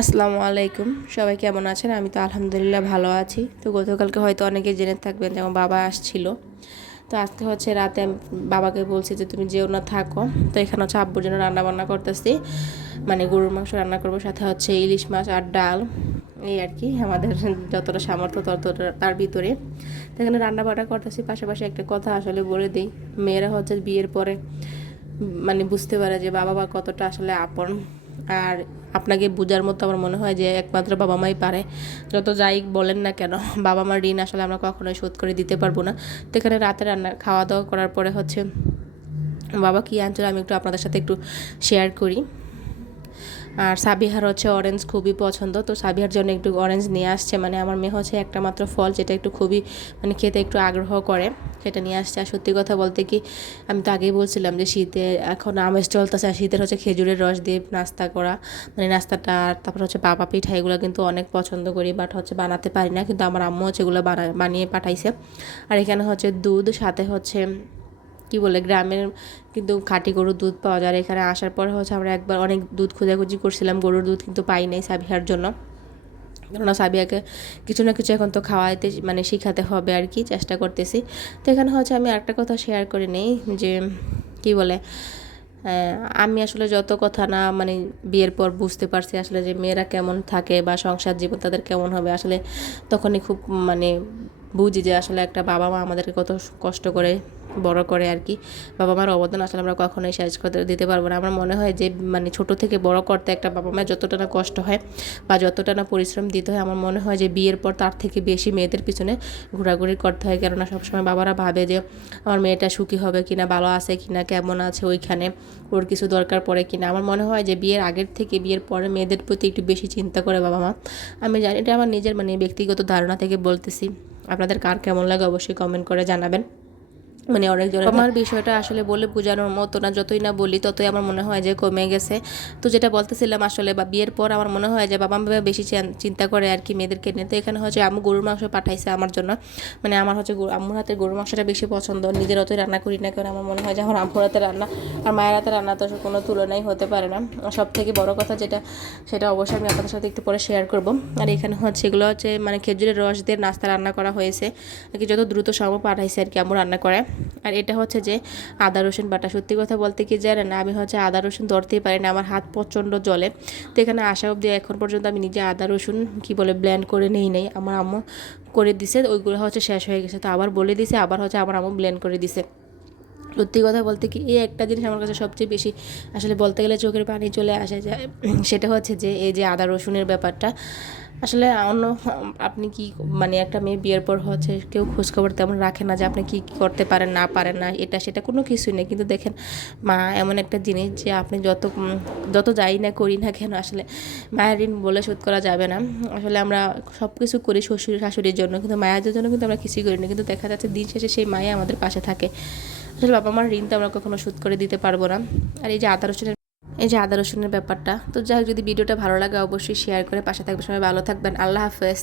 আসসালামু আলাইকুম। সবাই কেমন আছেন? আমি তো আলহামদুলিল্লাহ ভালো আছি। তো গতকালকে হয়তো অনেকে জেনে থাকবেন যে আমার বাবা আসছিল। তো আজকে হচ্ছে রাতে আমি বাবাকে বলছি যে তুমি যেও না, থাকো। তো এখানে হচ্ছে আব্বুর জন্য রান্না বান্না করতেছি, মানে গরুর মাংস রান্না করবো, সাথে হচ্ছে ইলিশ মাছ আর ডাল। এই আর কি আমাদের যতটা সামর্থ্য ততটা তার ভিতরে। তো এখানে রান্না বান্না করতেছি, পাশাপাশি একটা কথা আসলে বলে দিই, মেয়েরা হচ্ছে বিয়ের পরে মানে বুঝতে পারে যে বাবা মা কতটা আসলে আপন। আর আপনাকে বোঝার মতো আমার মনে হয় যে একমাত্র বাবা মাই পারে। যত যাই বলেন না কেন, বাবা মার ঋণ আসলে আমরা কখনোই শোধ করে দিতে পারবো না। তো এখানে রাতে রান্না খাওয়া দাওয়া করার পরে হচ্ছে বাবা কী আনছিল আমি একটু আপনাদের সাথে একটু শেয়ার করি। আর সাবিহার হচ্ছে অরেঞ্জ খুবই পছন্দ, তো সাবিহার জন্য একটু অরেঞ্জ নিয়ে আসছে। মানে আমার মেয়ে হচ্ছে একটা মাত্র ফল যেটা একটু খুবই মানে খেতে একটু আগ্রহ করে, সেটা নিয়ে আসছে। আর সত্যি কথা বলতে কি, আমি তো আগেই বলছিলাম যে শীতে এখন আমেজ চলতেছে, আর শীতের হচ্ছে খেজুরের রস দিয়ে নাস্তা করা, মানে নাস্তাটা। আর তারপর হচ্ছে পাপা পিঠা, এগুলো কিন্তু অনেক পছন্দ করি, বাট হচ্ছে বানাতে পারি না, কিন্তু আমার আম্মু হচ্ছে এগুলো বানিয়ে পাঠাইছে। আর এখানে হচ্ছে দুধ, সাথে হচ্ছে কি বলে গ্রামের কিন্তু খাঁটি গরুর দুধ পাওয়া যায়। এখানে আসার পরে হচ্ছে আমরা একবার অনেক দুধ খোঁজাখুঁজি করছিলাম, গরুর দুধ কিন্তু পাই নাই সাবিহার জন্য। কেননা সাবিয়াকে কিছু না কিছু এখন তো খাওয়াইতে মানে শিখাতে হবে আর কি, চেষ্টা করতেছি। তো এখানে হচ্ছে আমি একটা কথা শেয়ার করে নেই যে কি বলে, আমি আসলে যত কথা না মানে বিয়ের পর বুঝতে পারছি আসলে যে মেয়েরা কেমন থাকে বা সংসার জীবন তাদের কেমন হবে, আসলে তখনই খুব মানে বুঝি যে আসলে একটা বাবা মা আমাদেরকে কত কষ্ট করে বড় করে আর কি। বাবা মার অবদান আসলে আমরা কখনোই শেষ করতে দিতে পারবো না। আমার মনে হয় যে মানে ছোট থেকে বড় করতে একটা বাবা মায়ের যতটা না কষ্ট হয় বা যতটা না পরিশ্রম দিতে হয়, আমার মনে হয় যে বিয়ের পর তার থেকে বেশি মেয়েদের পিছনে ঘোরাঘুরি করতে হয়। কেননা সবসময় বাবারা ভাবে যে আমার মেয়েটা সুখী হবে কিনা, ভালো আছে কিনা, কেমন আছে ওইখানে, ওর কিছু দরকার পড়ে কিনা। আমার মনে হয় যে বিয়ের আগের থেকে বিয়ের পরে মেয়েদের প্রতি একটু বেশি চিন্তা করে বাবা মা। আমি জানি, এটা আমার নিজের মানে ব্যক্তিগত ধারণা থেকে বলতেছি। আপনাদের কার কেমন লাগে অবশ্যই কমেন্ট করে জানাবেন। মানে অনেকজন আমার বিষয়টা আসলে বলে বোঝানোর মতো না, যতই না বলি ততই আমার মনে হয় যে কমে গেছে। তো যেটা বলতেছিলাম আসলে, বা বিয়ের পর আমার মনে হয় যে বাবা মা বেশি চিন্তা করে আর কি মেয়েদেরকে নিয়ে। তো এখানে হচ্ছে আম্মু গরুর মাংস পাঠাইছে আমার জন্য, মানে আমার হচ্ছে আম্মুর হাতের গরুর মাংসটা বেশি পছন্দ। নিজের অতই রান্না করি না, কারণ আমার মনে হয় যে আমার আম্মুর হাতের রান্না আর মায়ের হাতের রান্না তো কোনো তুলনাই হতে পারে না। সব থেকে বড় কথা যেটা, সেটা অবশ্যই আমি আপনাদের সাথে একটু পরে শেয়ার করব। আর এখানে হচ্ছে এগুলো হচ্ছে মানে খেজুরের রস দিয়ে নাস্তা রান্না করা হয়েছে আর কি, যত দ্রুত সম্ভব পাঠাইছে আর কি আম্মু রান্না করে। আর এটা হচ্ছে যে আদা রসুন বাটা। সত্যি কথা বলতে কি জানেন না, আমি হচ্ছে আদা রসুন ধরতেই পারি না, আমার হাত প্রচণ্ড জ্বলে। তো এখানে আসা অবধি এখন পর্যন্ত আমি নিজে আদা রসুন কি বলে ব্লেন্ড করে নেই, আমার আম্মু করে দিছে। ওইগুলো হচ্ছে শেষ হয়ে গেছে, তো আবার বলে দিছে, আবার হচ্ছে আমার আম্মু ব্লেন্ড করে দিছে। সত্যি কথা বলতে কি, এই একটা জিনিস আমার কাছে সবচেয়ে বেশি আসলে বলতে গেলে চোখের পানি চলে আসে যায়, সেটা হচ্ছে যে এই যে আদা রসুনের ব্যাপারটা। আসলে অন্য আপনি কি মানে একটা মেয়ে বিয়ের পর হচ্ছে কেউ খোঁজখবর তেমন রাখে না যে আপনি কী কী করতে পারেন না পারেন না, এটা সেটা কোনো কিছুই নেই। কিন্তু দেখেন, মা এমন একটা জিনিস যে আপনি যত যাই না করি না কেন, আসলে মায়ের ঋণ বলে শোধ করা যাবে না। আসলে আমরা সব কিছু করি শ্বশুর শাশুড়ির জন্য, কিন্তু মায়েদের জন্য কিন্তু আমরা কিছুই করি না। কিন্তু দেখা যাচ্ছে দিন শেষে সেই মায়ে আমাদের পাশে থাকে। আসলে বাবা মার ঋণ তো আমরা কখনো শোধ করে দিতে পারবো না। আর এই যে আদা রসুনের ব্যাপারটা, তো যাই হোক, যদি ভিডিওটা ভালো লাগে অবশ্যই শেয়ার করে পাশে থাকবে। সবাই ভালো থাকবেন, আল্লাহ হাফেজ।